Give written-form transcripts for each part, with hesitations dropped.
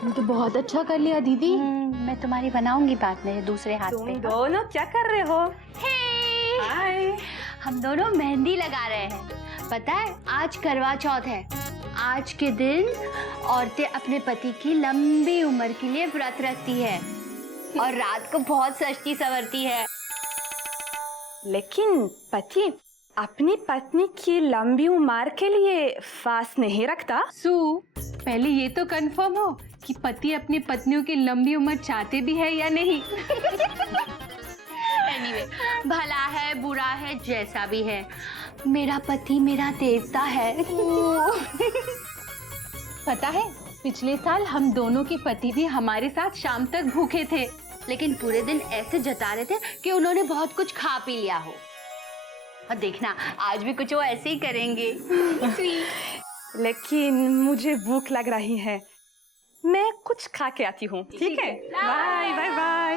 तुम तो बहुत अच्छा कर लिया दीदी। मैं तुम्हारी बनाऊंगी बाद में दूसरे हाथ पे। तुम दोनों क्या कर रहे हो? हाय, हम दोनों मेहंदी लगा रहे हैं। पता है आज करवा चौथ है। आज के दिन औरतें अपने पति की लंबी उम्र के लिए व्रत रखती है और रात को बहुत सजती संवरती है। लेकिन पति अपनी पत्नी की लंबी उम्र के लिए फास्ट नहीं रखता। सू, पहले ये तो कंफर्म हो कि पति अपनी पत्नियों की लंबी उम्र चाहते भी है या नहीं। Anyway, भला है बुरा है जैसा भी है, मेरा पति मेरा देवता है। पता है पिछले साल हम दोनों के पति भी हमारे साथ शाम तक भूखे थे, लेकिन पूरे दिन ऐसे जता रहे थे कि उन्होंने बहुत कुछ खा पी लिया हो। और देखना आज भी कुछ वो ऐसे ही करेंगे। लेकिन मुझे भूख लग रही है, मैं कुछ खा के आती हूँ। ठीक है, बाय बाय बाय।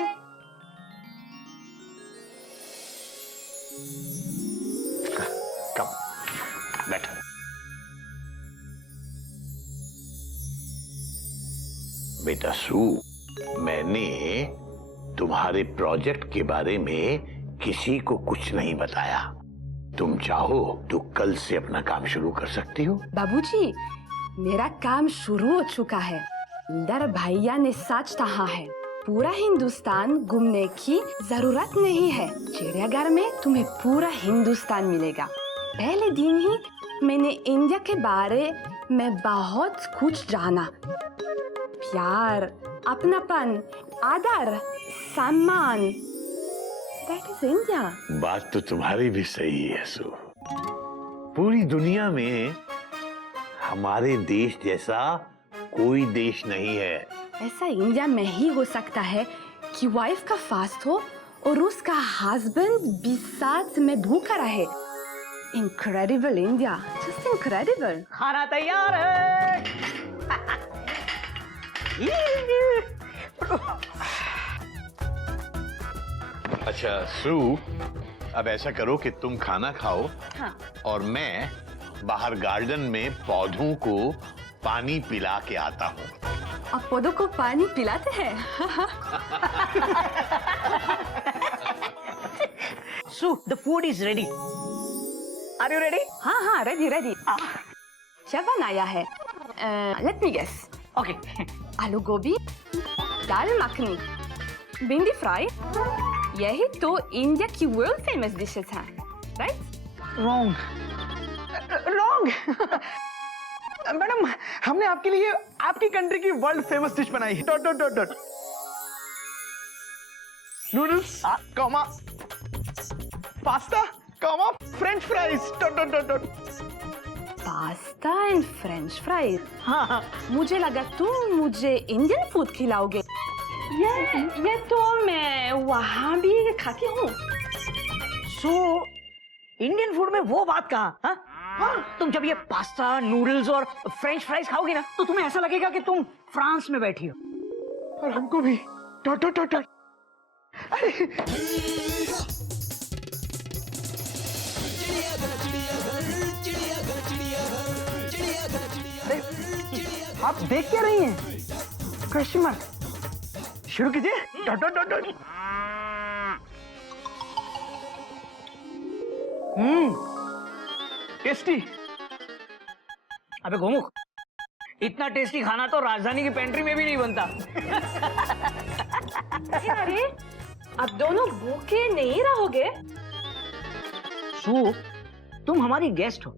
कम बैठो। बेटा सू, मैंने तुम्हारे प्रोजेक्ट के बारे में किसी को कुछ नहीं बताया। तुम चाहो तो कल से अपना काम शुरू कर सकती हो। बाबूजी, मेरा काम शुरू हो चुका है। इंदर भैया ने सच कहा है, पूरा हिंदुस्तान घूमने की जरूरत नहीं है। चिड़ियाघर में तुम्हें पूरा हिंदुस्तान मिलेगा। पहले दिन ही मैंने इंडिया के बारे में बहुत कुछ जाना। प्यार, अपनापन, आदर, सम्मान, That is India. बात तो तुम्हारी भी सही है सू। पूरी दुनिया में हमारे देश जैसा कोई देश नहीं है। ऐसा इंडिया में ही हो सकता है कि वाइफ का फास्ट हो और उसका हस्बैंड भी साथ में भूखा रहे। Incredible India, just incredible. खाना तैयार है। अच्छा सू, अब ऐसा करो कि तुम खाना खाओ। हाँ। और मैं बाहर गार्डन में पौधों को पानी पिला के आता हूँ। आप पौधों को पानी पिलाते हैं? Sue, the food is ready. Are you ready? हाँ हाँ, रेडी रेडी। क्या बनाया है? Let me guess. Okay. Aloo गोभी, दाल मखनी, भिंडी फ्राई, यही तो इंडिया की वर्ल्ड फेमस डिशेस हैं, राइट? Wrong. Wrong. मैडम, हमने आपके लिए आपकी कंट्री की वर्ल्ड फेमस डिश बनाई है। Dot dot dot dot. Noodles, comma, pasta, comma, French fries. Dot dot dot dot. Pasta and French fries. हाँ, मुझे लगा तुम मुझे इंडियन फूड खिलाओगे। ये तो मैं वहाँ भी खाती हूँ। सो इंडियन फूड में वो बात कहाँ? हाँ? हाँ, तुम जब ये पास्ता, नूडल्स और फ्रेंच फ्राइज खाओगी ना, तो तुम्हें ऐसा लगेगा कि तुम फ्रांस में बैठी हो। और हमको भी। Dot dot dot dot. अरे, आप देख क्या रही हैं? Question mark. शुरू कीजिए। Dot dot dot dot. Tasty. अबे गोमुख, इतना टेस्टी खाना तो राजधानी की पेंट्री में भी नहीं बनता। अरे, आप दोनों भूखे नहीं रहोगे? सू, तुम हमारी गेस्ट हो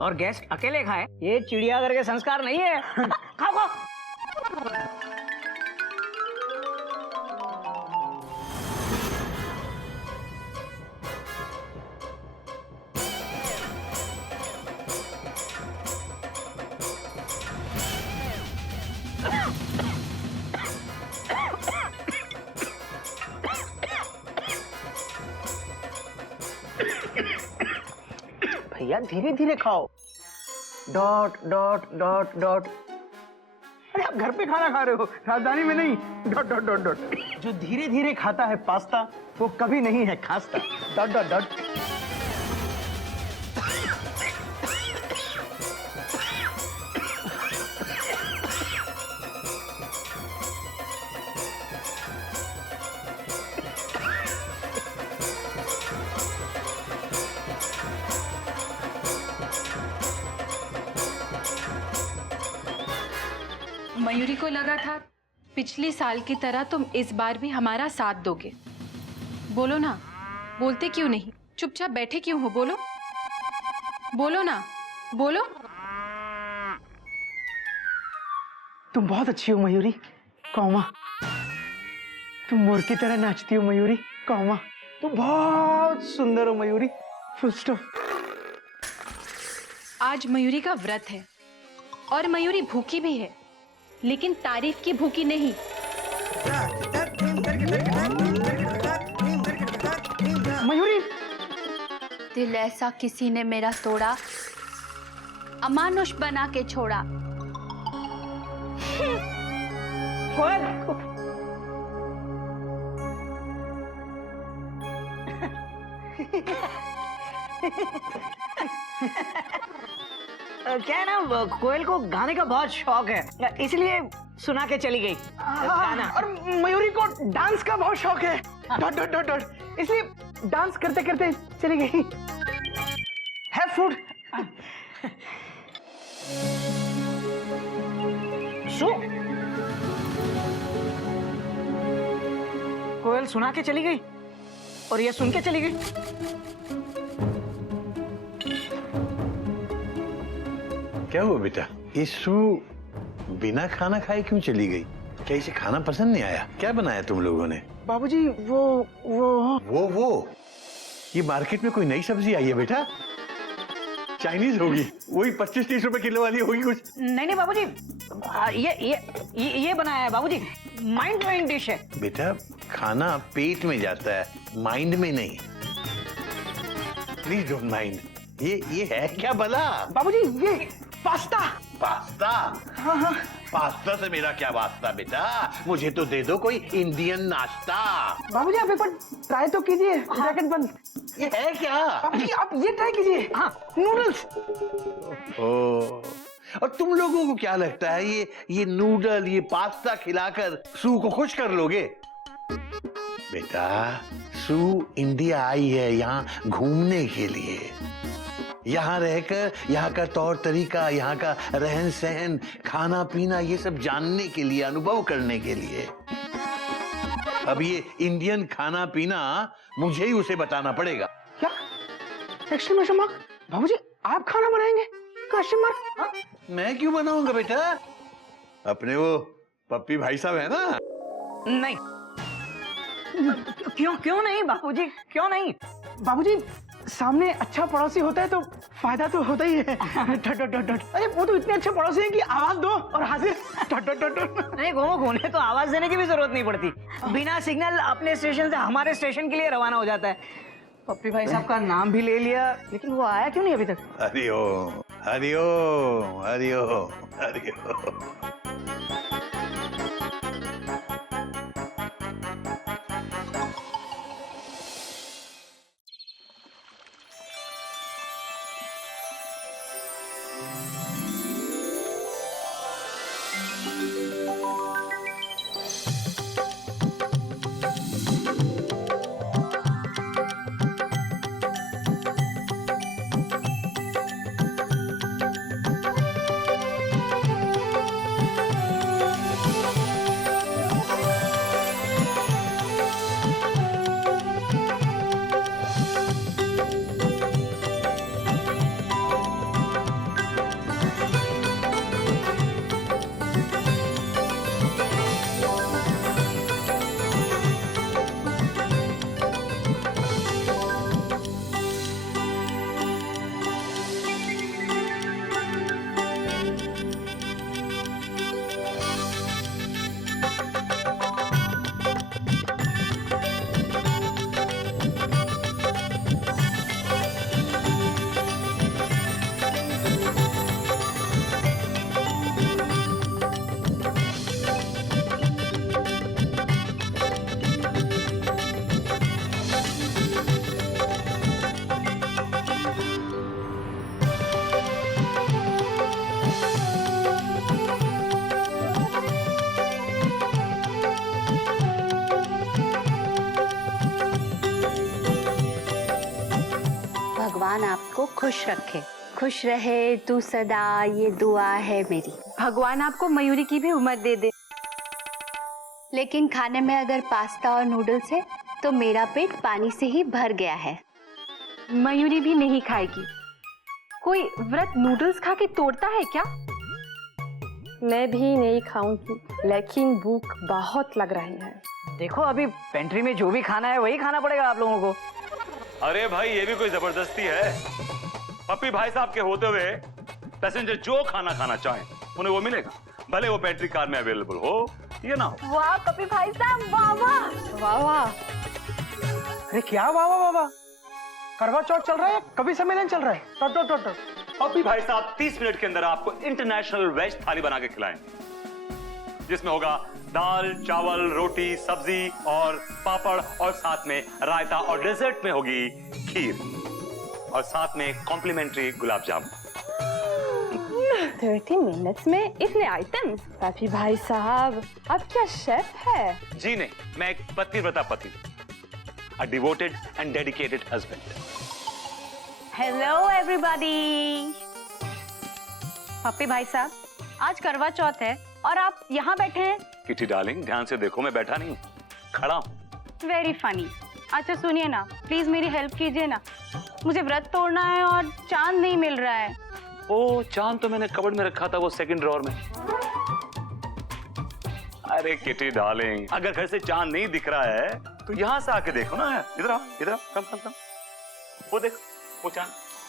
और गेस्ट अकेले खाए, ये चिड़ियाघर के संस्कार नहीं है। खाओ खाओ। भैया धीरे धीरे खाओ। Dot dot dot dot. अरे आप घर पे खाना खा रहे हो, राजधानी में नहीं। Dot dot dot dot. जो धीरे धीरे खाता है पास्ता, वो कभी नहीं है खास्ता। Dot dot dot. मयूरी को लगा था पिछली साल की तरह तुम इस बार भी हमारा साथ दोगे। बोलो ना, बोलते क्यों नहीं? चुपचाप बैठे क्यों हो? बोलो बोलो ना, बोलो। तुम बहुत अच्छी हो मयूरी, कौमा। तुम मोर की तरह नाचती हो मयूरी, कौमा। तुम बहुत सुंदर हो मयूरी, फुल स्टॉप। आज मयूरी का व्रत है और मयूरी भूखी भी है, लेकिन तारीफ की भूखी नहीं। मयूरी, दिल ऐसा किसी ने मेरा तोड़ा, अमानुष बना के छोड़ा। कोयल। क्या है ना, कोयल को गाने का बहुत शौक है, इसलिए सुना के चली गई गाना। और मयूरी को डांस का बहुत शौक है, डॉट डॉट डॉट डॉट, इसलिए डांस करते करते चली गई। Have food. सो कोयल सुना के चली गई और ये सुन के चली गई। क्या हुआ बेटा? ये सू बिना खाना खाए क्यों चली गई? क्या इसे खाना पसंद नहीं आया? क्या बनाया तुम लोगों ने? बाबूजी वो ये मार्केट में कोई नई सब्जी आई है बेटा? चाइनीज होगी, वही 25-30 रुपए किलो वाली होगी कुछ। नहीं बाबूजी, ये बनाया है बाबूजी, माइंड ब्लोइंग डिश है। बेटा खाना पेट में जाता है, माइंड में नहीं। Please don't mind. ये है क्या भला? बाबूजी ये पास्ता। पास्ता? हाँ। पास्ता से मेरा क्या वास्ता बेटा? मुझे तो दे दो कोई इंडियन नाश्ता। बाबूजी आप एक बार ट्राई तो कीजिए। ब्रैकेट बंद। ये है क्या? बाबूजी आप ये ट्राई कीजिए। हाँ, नूडल्स। और तुम लोगों को क्या लगता है ये नूडल, ये पास्ता खिलाकर सू को खुश कर लोगे? बेटा सू इंडिया आई है यहाँ घूमने के लिए, यहाँ रहकर यहाँ का तौर तरीका, यहाँ का रहन सहन, खाना पीना, ये सब जानने के लिए, अनुभव करने के लिए। अब ये इंडियन खाना पीना मुझे ही उसे बताना पड़ेगा। क्या? Exclamation mark. बाबूजी आप खाना बनाएंगे? Question mark. हाँ? मैं क्यों बनाऊंगा बेटा? अपने वो पप्पी भाई साहब है ना? नहीं। क्यों नहीं बाबूजी, क्यों नहीं? बाबूजी सामने अच्छा पड़ोसी होता है तो फायदा तो होता ही है। Dot dot dot dot. अरे वो तो इतने अच्छे पड़ोसी हैं कि आवाज दो और हाजिर। Dot dot dot dot. नहीं गोमो, उन्हें तो आवाज देने की भी जरूरत नहीं पड़ती, बिना सिग्नल अपने स्टेशन से हमारे स्टेशन के लिए रवाना हो जाता है। पप्पी भाई साहब का नाम भी ले लिया, लेकिन वो आया क्यों नहीं अभी तक? हरिओम हरिओम हरिओम हरिओम। भगवान आपको खुश रखे, खुश रहे तू सदा, ये दुआ है मेरी। भगवान आपको मयूरी की भी उम्र दे दे। लेकिन खाने में अगर पास्ता और नूडल्स है तो मेरा पेट पानी से ही भर गया है। मयूरी भी नहीं खाएगी। कोई व्रत नूडल्स खा के तोड़ता है क्या? मैं भी नहीं खाऊंगी, लेकिन भूख बहुत लग रही है। देखो अभी पेंट्री में जो भी खाना है वही खाना पड़ेगा आप लोगों को। अरे भाई ये भी कोई जबरदस्ती है? पप्पी भाई साहब के होते हुए पैसेंजर जो खाना खाना चाहें उन्हें वो मिलेगा, भले वो पेंट्री कार में अवेलेबल हो या ना हो। वाह पप्पी भाई साहब, वाह वाह वाह वाह। अरे क्या वाह वाह वाह वाह, करवा चौथ चल रहा है, कभी सम्मेलन चल रहा है। Dot dot dot dot. Pappi भाई साहब 30 मिनट के अंदर आपको इंटरनेशनल वेज थाली बना के खिलाएंगे, जिसमें होगा दाल, चावल, रोटी, सब्जी और पापड़, और साथ में रायता, और डेजर्ट में होगी खीर, और साथ में कॉम्प्लीमेंट्री गुलाब जामुन। 30 मिनट्स में इतने आइटम्स? पपी भाई साहब, आप क्या शेफ है? जी नहीं, मैं एक पतिव्रता पति, a devoted and dedicated husband. Hello everybody. Pappi भाई साहब, आज करवा चौथ है और आप यहाँ बैठे हैं। किटी डार्लिंग, ध्यान से देखो, मैं बैठा नहीं हूँ, खड़ा हूँ। Very funny. अच्छा सुनिए ना, प्लीज मेरी हेल्प कीजिए ना, मुझे व्रत तोड़ना है और चांद नहीं मिल रहा है। ओ, चांद तो मैंने कबर्ड में रखा था, वो सेकंड ड्रॉअर में। अरे किटी डार्लिंग, अगर घर से चांद नहीं दिख रहा है तो यहाँ से आके देखो ना। इधर आओ, इधर आओ, कम कम कम। वो देखो, वो चांद।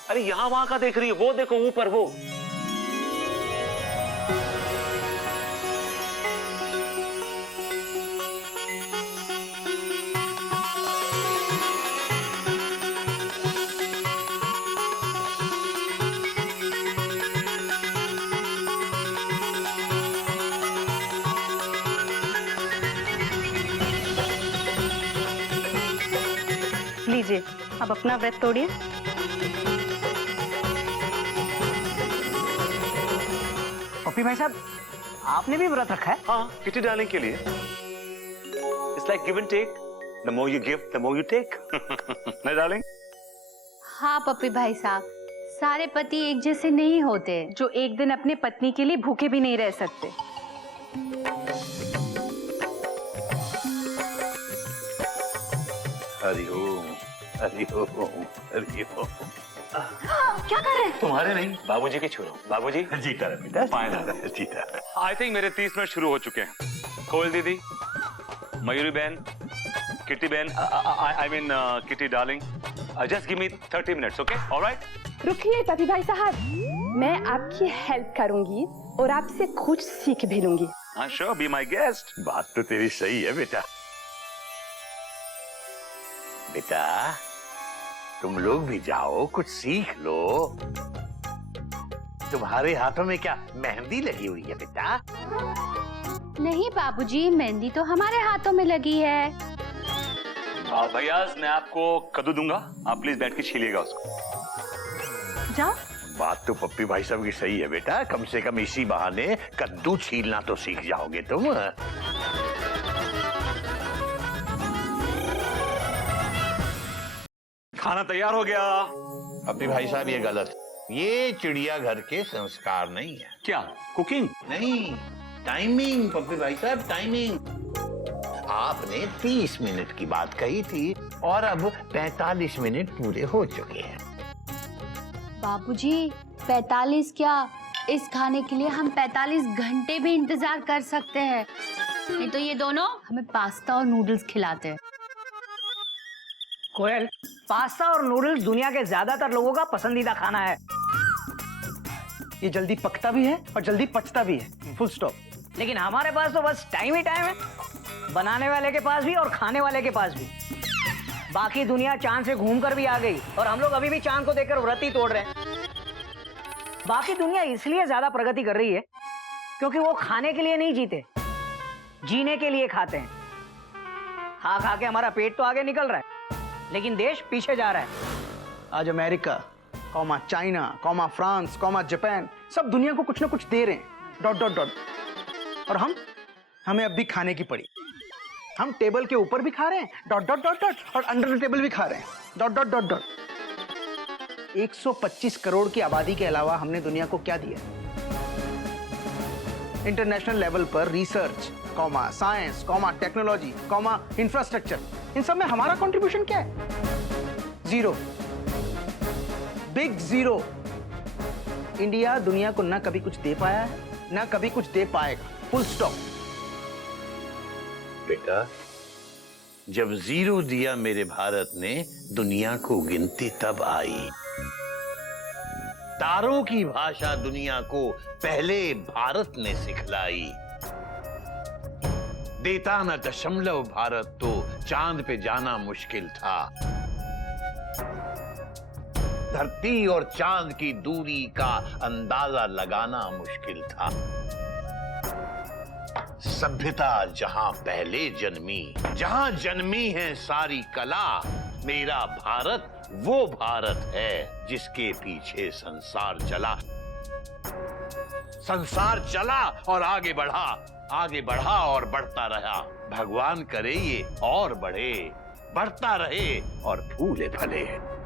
अरे यहाँ वहां का देख रही है, वो देखो ऊपर वो। लीजिए, अब अपना व्रत तोड़िए। पप्पी भाई साहब, आपने भी व्रत रखा है? हाँ, किटी डार्लिंग के लिए। It's like give and take, the more you give the more you take. ना डार्लिंग? हाँ पप्पी भाई साहब, सारे पति एक जैसे नहीं होते। जो एक दिन अपने पत्नी के लिए भूखे भी नहीं रह सकते। हरिओम हरिओम हरिओम। क्या कर रहे हैं? तुम्हारे नहीं, बाबूजी के छू रहा हूं। बाबूजी जीता रहा बेटा, फाइनल। जीता। आई थिंक मेरे 30 मिनट शुरू हो चुके हैं। कोयल दीदी, मयूरी बहन, किटी बहन, I mean kitty darling, just give me 30 minutes, okay? Alright? रुकिए पपी भाई साहब, मैं आपकी हेल्प करूंगी और आपसे कुछ सीख भी लूंगी। हाँ श्योर, बी माय गेस्ट। बात तो तेरी सही है बेटा। बेटा तुम लोग भी जाओ, कुछ सीख लो। तुम्हारे हाथों में क्या मेहंदी लगी हुई है बेटा? नहीं बाबूजी, मेहंदी तो हमारे हाथों में लगी है। भैया मैं आपको कद्दू दूंगा, आप प्लीज बैठ के छीलिएगा उसको। जाओ। बात तो पप्पी भाई साहब की सही है बेटा, कम से कम इसी बहाने कद्दू छीलना तो सीख जाओगे तुम। खाना तैयार हो गया। पप्पी भाई साहब ये गलत, ये चिड़ियाघर के संस्कार नहीं है। क्या कुकिंग? नहीं, टाइमिंग पप्पी भाई साहब, टाइमिंग। आपने 30 मिनट की बात कही थी और अब 45 मिनट पूरे हो चुके हैं। बाबूजी 45 क्या, इस खाने के लिए हम 45 घंटे भी इंतजार कर सकते हैं। नहीं तो ये दोनों हमें पास्ता और नूडल्स खिलाते हैं। कोयल, पास्ता और नूडल्स दुनिया के ज्यादातर लोगों का पसंदीदा खाना है। ये जल्दी पकता भी है और जल्दी पचता भी है, फुल स्टॉप। लेकिन हमारे पास तो बस टाइम ही टाइम है, बनाने वाले के पास भी और खाने वाले के पास भी। बाकी दुनिया चांद से घूमकर भी आ गई और हम लोग अभी भी चांद को देखकर व्रत ही तोड़ रहे हैं। बाकी दुनिया इसलिए ज्यादा प्रगति कर रही है क्योंकि वो खाने के लिए नहीं जीते, जीने के लिए खाते हैं। खा खा के हमारा पेट तो आगे निकल रहा है, लेकिन देश पीछे जा रहा है। आज America, comma China, comma France, comma Japan, सब दुनिया को कुछ ना कुछ दे रहे हैं, डॉट डॉट डॉट। और हमें अब भी खाने की पड़ी। हम टेबल के ऊपर भी खा रहे हैं, डॉट डॉट डॉट डॉट, और अंडर द टेबल भी खा रहे हैं, dot dot dot dot. 125 crore की आबादी के अलावा हमने दुनिया को क्या दिया? इंटरनेशनल लेवल पर research, comma science, comma technology, comma infrastructure, इन सब में हमारा कंट्रीब्यूशन क्या है? Zero, big zero. इंडिया दुनिया को ना कभी कुछ दे पाया है, ना कभी कुछ दे पाएगा। Full stop. बेटा, जब जीरो दिया मेरे भारत ने, दुनिया को गिनती तब आई। तारों की भाषा दुनिया को पहले भारत ने सिखलाई। देता न दशमलव भारत तो चांद पे जाना मुश्किल था। धरती और चांद की दूरी का अंदाजा लगाना मुश्किल था। सभ्यता जहां पहले जन्मी, जहां जन्मी है सारी कला, मेरा भारत वो भारत है जिसके पीछे संसार चला। संसार चला और आगे बढ़ा, आगे बढ़ा और बढ़ता रहा। भगवान करे ये और बढ़े, बढ़ता रहे और फूले फले।